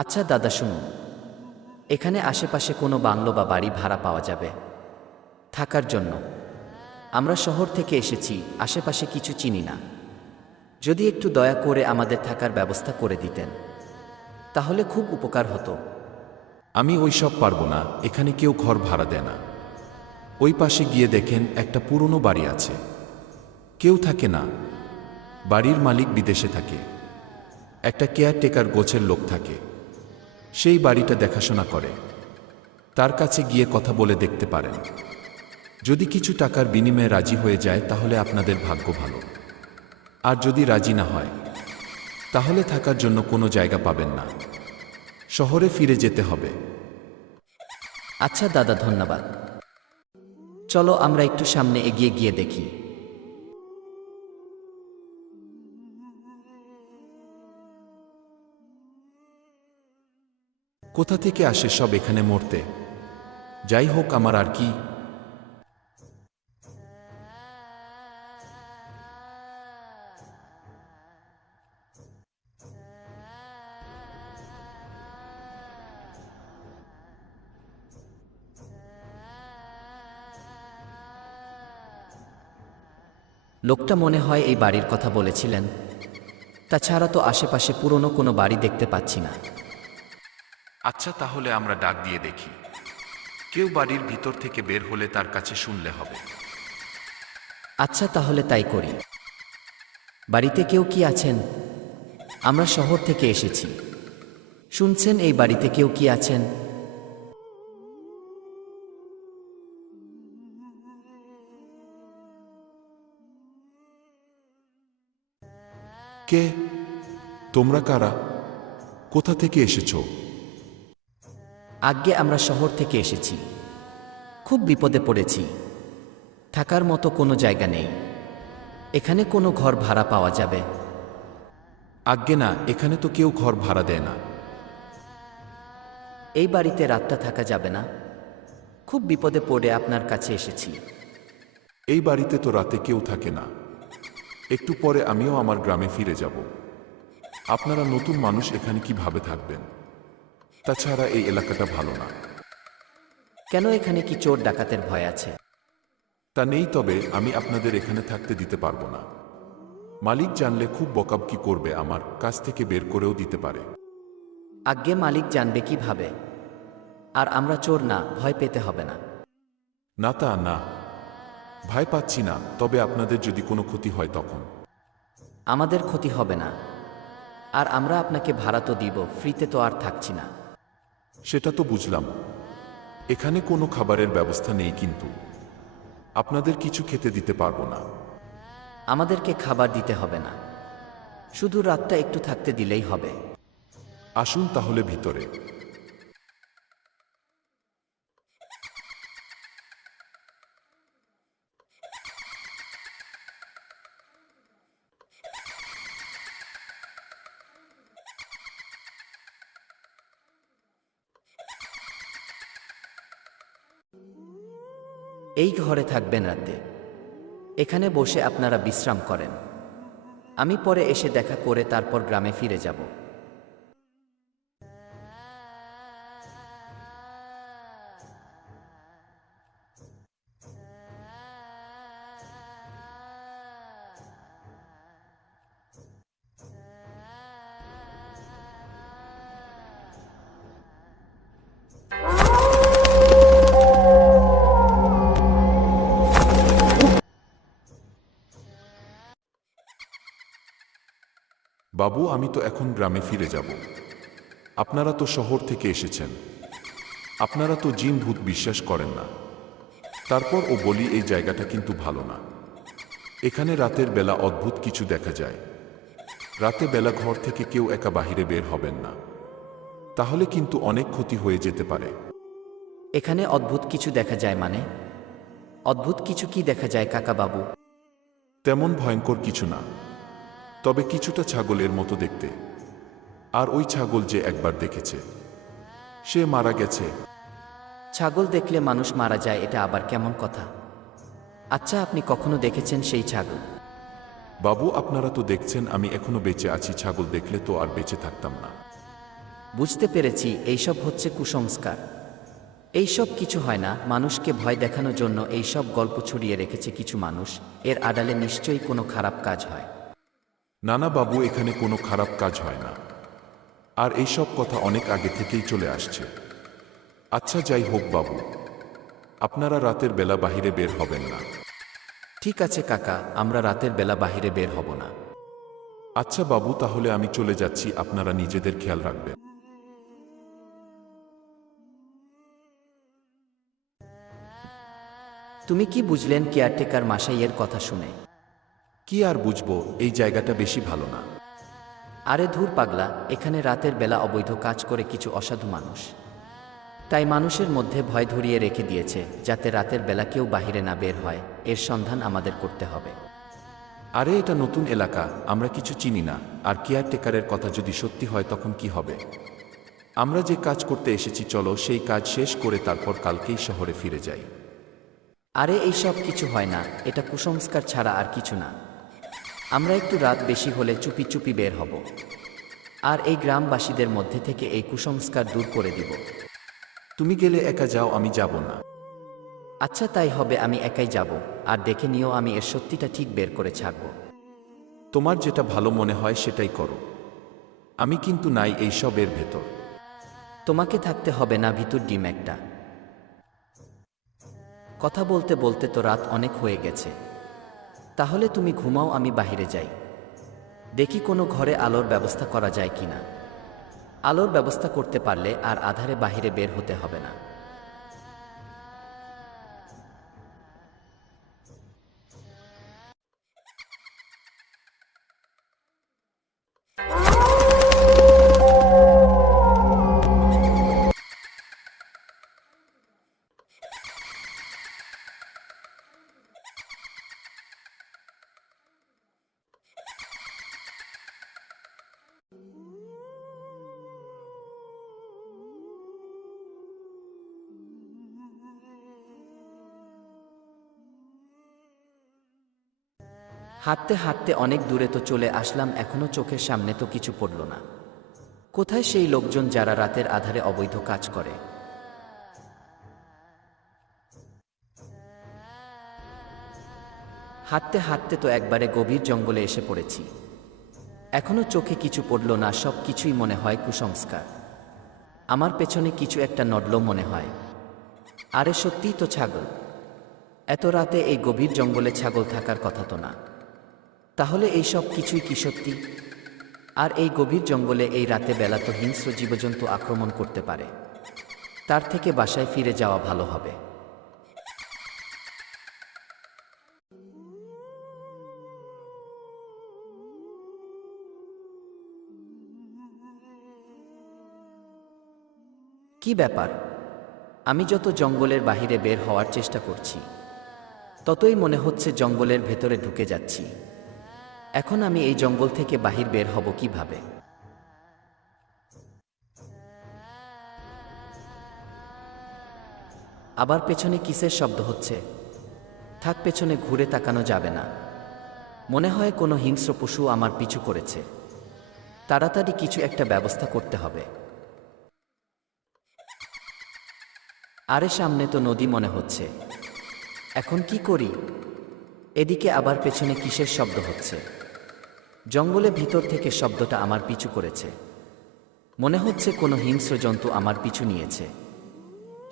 আচ্ছা দাদা শুনুন, এখানে আশেপাশে কোনো বাংলো বা বাড়ি ভাড়া পাওয়া যাবে থাকার জন্য? আমরা শহর থেকে এসেছি, আশেপাশে কিছু চিনি না। যদি একটু দয়া করে আমাদের থাকার ব্যবস্থা করে দিতেন তাহলে খুব উপকার হতো। আমি ওইসব পারবো না, এখানে কেউ ঘর ভাড়া দেয় না। ওই পাশে গিয়ে দেখেন একটা পুরনো বাড়ি আছে, কেউ থাকে না। বাড়ির মালিক বিদেশে থাকে, একটা কেয়ারটেকার গোছের লোক থাকে, সেই বাড়িটা দেখাশোনা করে। তার কাছে গিয়ে কথা বলে দেখতে পারেন। যদি কিছু টাকার বিনিময়ে রাজি হয়ে যায় তাহলে আপনাদের ভাগ্য ভালো, আর যদি রাজি না হয় তাহলে থাকার জন্য কোনো জায়গা পাবেন না, শহরে ফিরে যেতে হবে। আচ্ছা দাদা, ধন্যবাদ। চলো আমরা একটু সামনে এগিয়ে গিয়ে দেখি। কোথা থেকে আসে সব এখানে মরতে? যাই হোক, আমার আর কি। লোকটা মনে হয় এই বাড়ির কথা বলেছিলেন। তাছাড়া তো আশেপাশে পুরনো কোনো বাড়ি দেখতে পাচ্ছি না। আচ্ছা, তাহলে আমরা ডাক দিয়ে দেখি। কেউ বাড়ির ভিতর থেকে বের হলে তার কাছে শুনলে হবে। আচ্ছা তাহলে তাই করি। বাড়িতে কেউ কি আছেন? আমরা শহর থেকে এসেছি। শুনছেন এই বাড়িতে কেউ কি আছেন? কে? তোমরা কারা? কোথা থেকে এসেছো? আজ্ঞে, আমরা শহর থেকে এসেছি। খুব বিপদে পড়েছি। থাকার মতো কোনো জায়গা নেই। এখানে কোনো ঘর ভাড়া পাওয়া যাবে? আজ্ঞে না, এখানে তো কেউ ঘর ভাড়া দেয় না। এই বাড়িতে রাতটা থাকা যাবে না? খুব বিপদে পড়ে আপনার কাছে এসেছি। এই বাড়িতে তো রাতে কেউ থাকে না। একটু পরে আমিও আমার গ্রামে ফিরে যাব। আপনারা নতুন মানুষ, এখানে কিভাবে থাকবেন? তাছাড়া এই এলাকাটা ভালো না। কেন, এখানে কি চোর ডাকাতের ভয় আছে? তা নেই, তবে আমি আপনাদের এখানে থাকতে দিতে পারবো না। মালিক জানলে খুব বকাবকি করবে, আমার কাছ থেকে বের করেও দিতে পারে। আজ্ঞে, মালিক জানবে কিভাবে? আর আমরা চোর না, ভয় পেতে হবে না। না, তা না, ভয় পাচ্ছি না, তবে আপনাদের যদি কোনো ক্ষতি হয় তখন? আমাদের ক্ষতি হবে না। আর আমরা আপনাকে ভাড়া তো দিব, ফ্রিতে তো আর থাকছি না। সেটা তো বুঝলাম। এখানে কোনো খাবারের ব্যবস্থা নেই, কিন্তু আপনাদের কিছু খেতে দিতে পারবো না। আমাদেরকে খাবার দিতে হবে না, শুধু রাতটা একটু থাকতে দিলেই হবে। আসুন তাহলে ভিতরে। এই ঘরে থাকবেন রাতে। এখানে বসে আপনারা বিশ্রাম করেন। আমি পরে এসে দেখা করে তারপর গ্রামে ফিরে যাব। বাবু, আমি তো এখন গ্রামে ফিরে যাব। আপনারা তো শহর থেকে এসেছেন, আপনারা তো জিন ভূত বিশ্বাস করেন না। তারপর ও বলি, এই জায়গাটা কিন্তু ভালো না। এখানে রাতের বেলা অদ্ভুত কিছু দেখা যায়। রাতে বেলা ঘর থেকে কেউ একা বাহিরে বের হবেন না, তাহলে কিন্তু অনেক ক্ষতি হয়ে যেতে পারে। এখানে অদ্ভুত কিছু দেখা যায় মানে? অদ্ভুত কিছু কি দেখা যায় কাকা বাবু? তেমন ভয়ঙ্কর কিছু না, তবে কিছুটা ছাগলের মতো দেখতে। আর ওই ছাগল যে একবার দেখেছে, সে মারা গেছে। ছাগল দেখলে মানুষ মারা যায়, এটা আবার কেমন কথা? আচ্ছা, আপনি কখনো দেখেছেন সেই ছাগল? বাবু, আপনারা তো দেখছেন আমি এখনো বেঁচে আছি, ছাগল দেখলে তো আর বেঁচে থাকতাম না। বুঝতে পেরেছি এইসব হচ্ছে কুসংস্কার। এইসব কিছু হয় না, মানুষকে ভয় দেখানোর জন্য এইসব গল্প ছড়িয়ে রেখেছে কিছু মানুষ। এর আড়ালে নিশ্চয়ই কোনো খারাপ কাজ হয়। না না বাবু, এখানে কোনো খারাপ কাজ হয় না। আর এইসব কথা অনেক আগে থেকেই চলে আসছে। আচ্ছা যাই হোক বাবু, আপনারা রাতের বেলা বাহিরে বের হবেন না। ঠিক আছে কাকা, আমরা রাতের বেলা বাহিরে বের হব না। আচ্ছা বাবু, তাহলে আমি চলে যাচ্ছি, আপনারা নিজেদের খেয়াল রাখবেন। তুমি কি বুঝলেন কেয়ারটেকার মাসাইয়ের কথা শুনে? কি আর বুঝবো, এই জায়গাটা বেশি ভালো না। আরে ধুর পাগলা, এখানে রাতের বেলা অবৈধ কাজ করে কিছু অসাধু মানুষ। তাই মানুষের মধ্যে ভয় ধরিয়ে রেখে দিয়েছে, যাতে রাতের বেলা কেউ বাহিরে না বের হয়। এর সন্ধান আমাদের করতে হবে। আরে এটা নতুন এলাকা, আমরা কিছু চিনি না। আর কেয়ারটেকারের কথা যদি সত্যি হয় তখন কি হবে? আমরা যে কাজ করতে এসেছি, চলো সেই কাজ শেষ করে তারপর কালকেই শহরে ফিরে যাই। আরে এইসব কিছু হয় না, এটা কুসংস্কার ছাড়া আর কিছু না। আমরা একটু রাত বেশি হলে চুপি চুপি বের হব, আর এই গ্রামবাসীদের মধ্যে থেকে এই কুসংস্কার দূর করে দিব। তুমি গেলে একা যাও, আমি যাব না। আচ্ছা তাই হবে, আমি একাই যাব। আর দেখে নিও, আমি এর সত্যিটা ঠিক বের করে ছাড়ব। তোমার যেটা ভালো মনে হয় সেটাই করো। আমি কিন্তু নাই এইসবের ভেতর। তোমাকে থাকতে হবে না ভিতর ডিম একটা। কথা বলতে বলতে তো রাত অনেক হয়ে গেছে। তাহলে তুমি ঘুমাও, আমি বাহিরে যাই, দেখি কোনো ঘরে আলোর ব্যবস্থা করা যায় কিনা। আলোর ব্যবস্থা করতে পারলে আর আধারে বাহিরে বের হতে হবে না। হাঁটতে হাঁটতে অনেক দূরে তো চলে আসলাম, এখনো চোখের সামনে তো কিছু পড়ল না। কোথায় সেই লোকজন যারা রাতের আধারে অবৈধ কাজ করে? হাঁটতে হাঁটতে তো একবারে গভীর জঙ্গলে এসে পড়েছি। এখনো চোখে কিছু পড়ল না, সব কিছুই মনে হয় কুসংস্কার। আমার পেছনে কিছু একটা নড়ল মনে হয়। আরে সত্যিই তো ছাগল। এত রাতে এই গভীর জঙ্গলে ছাগল থাকার কথা তো না। তাহলে এই সব কিছুই কি সত্যি? আর এই গভীর জঙ্গলে এই রাতে বেলা তো হিংস্র জীবজন্তু আক্রমণ করতে পারে। তার থেকে বাসায় ফিরে যাওয়া ভালো হবে। কি ব্যাপার? আমি যত জঙ্গলের বাহিরে বের হওয়ার চেষ্টা করছি, ততই মনে হচ্ছে জঙ্গলের ভেতরে ঢুকে যাচ্ছি। এখন আমি এই জঙ্গল থেকে বাহির বের হব কিভাবে? আবার পেছনে কিসের শব্দ হচ্ছে? থাক, পেছনে ঘুরে তাকানো যাবে না। মনে হয় কোনো হিংস্র পশু আমার পিছু করেছে। তাড়াতাড়ি কিছু একটা ব্যবস্থা করতে হবে। আরে সামনে তো নদী মনে হচ্ছে। এখন কি করি? এদিকে আবার পেছনে কিসের শব্দ হচ্ছে? জঙ্গলে ভিতর থেকে শব্দটা আমার পিছু করেছে। মনে হচ্ছে কোনো হিংস্র জন্তু আমার পিছু নিয়েছে।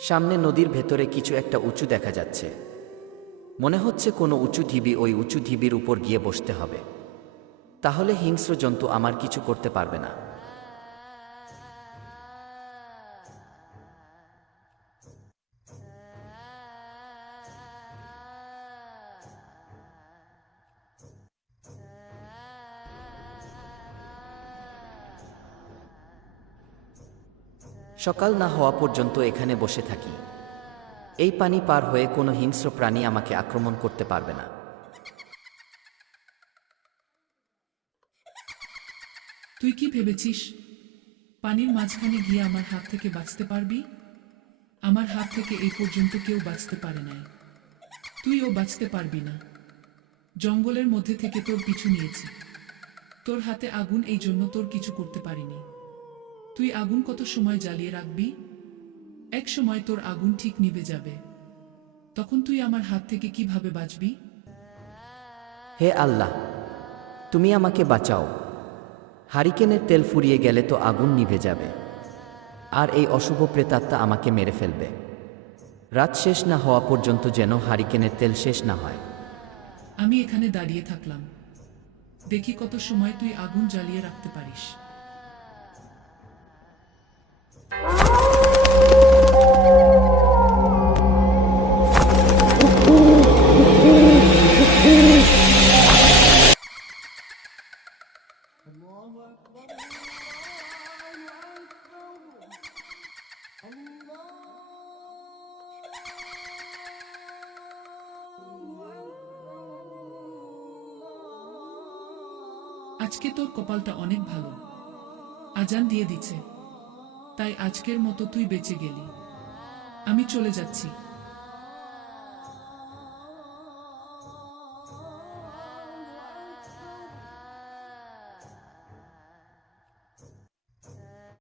সামনে নদীর ভেতরে কিছু একটা উঁচু দেখা যাচ্ছে। মনে হচ্ছে কোনো উঁচু ঢিবি, ওই উঁচু ঢিবির উপর গিয়ে বসতে হবে। তাহলে হিংস্র জন্তু আমার কিছু করতে পারবে না। সকাল না হওয়া পর্যন্ত এখানে বসে থাকি। এই পানি পার হয়ে কোনো হিংস্র প্রাণী আমাকে আক্রমণ করতে পারবে না। তুই কি ভেবেছিস পানির মাঝখানে গিয়ে আমার হাত থেকে বাঁচতে পারবি? আমার হাত থেকে এই পর্যন্ত কেউ বাঁচতে পারে নাই। তুইও বাঁচতে পারবি না। জঙ্গলের মধ্যে থেকে তোর পিছু নিয়েছি। তোর হাতে আগুন, এই জন্য তোর কিছু করতে পারিনি। তুই আগুন কত সময় জ্বালিয়ে রাখবি? এক সময় তোর আগুন ঠিক নিভে যাবে। তখন তুই আমার হাত থেকে কিভাবে বাঁচবি? হে আল্লাহ, তুমি আমাকে বাঁচাও। হারিকেনের তেল ফুরিয়ে গেলে তো আগুন নিভে যাবে, আর এই অশুভ প্রেতাত্মা আমাকে মেরে ফেলবে। রাত শেষ না হওয়া পর্যন্ত যেন হারিকেনের তেল শেষ না হয়। আমি এখানে দাঁড়িয়ে থাকলাম, দেখি কত সময় তুই আগুন জ্বালিয়ে রাখতে পারিস। আজকে তোর কপালটা অনেক ভালো, আজান দিয়ে দিচ্ছে, তাই আজকের মতো তুই বেঁচে গেলি। আমি চলে যাচ্ছি।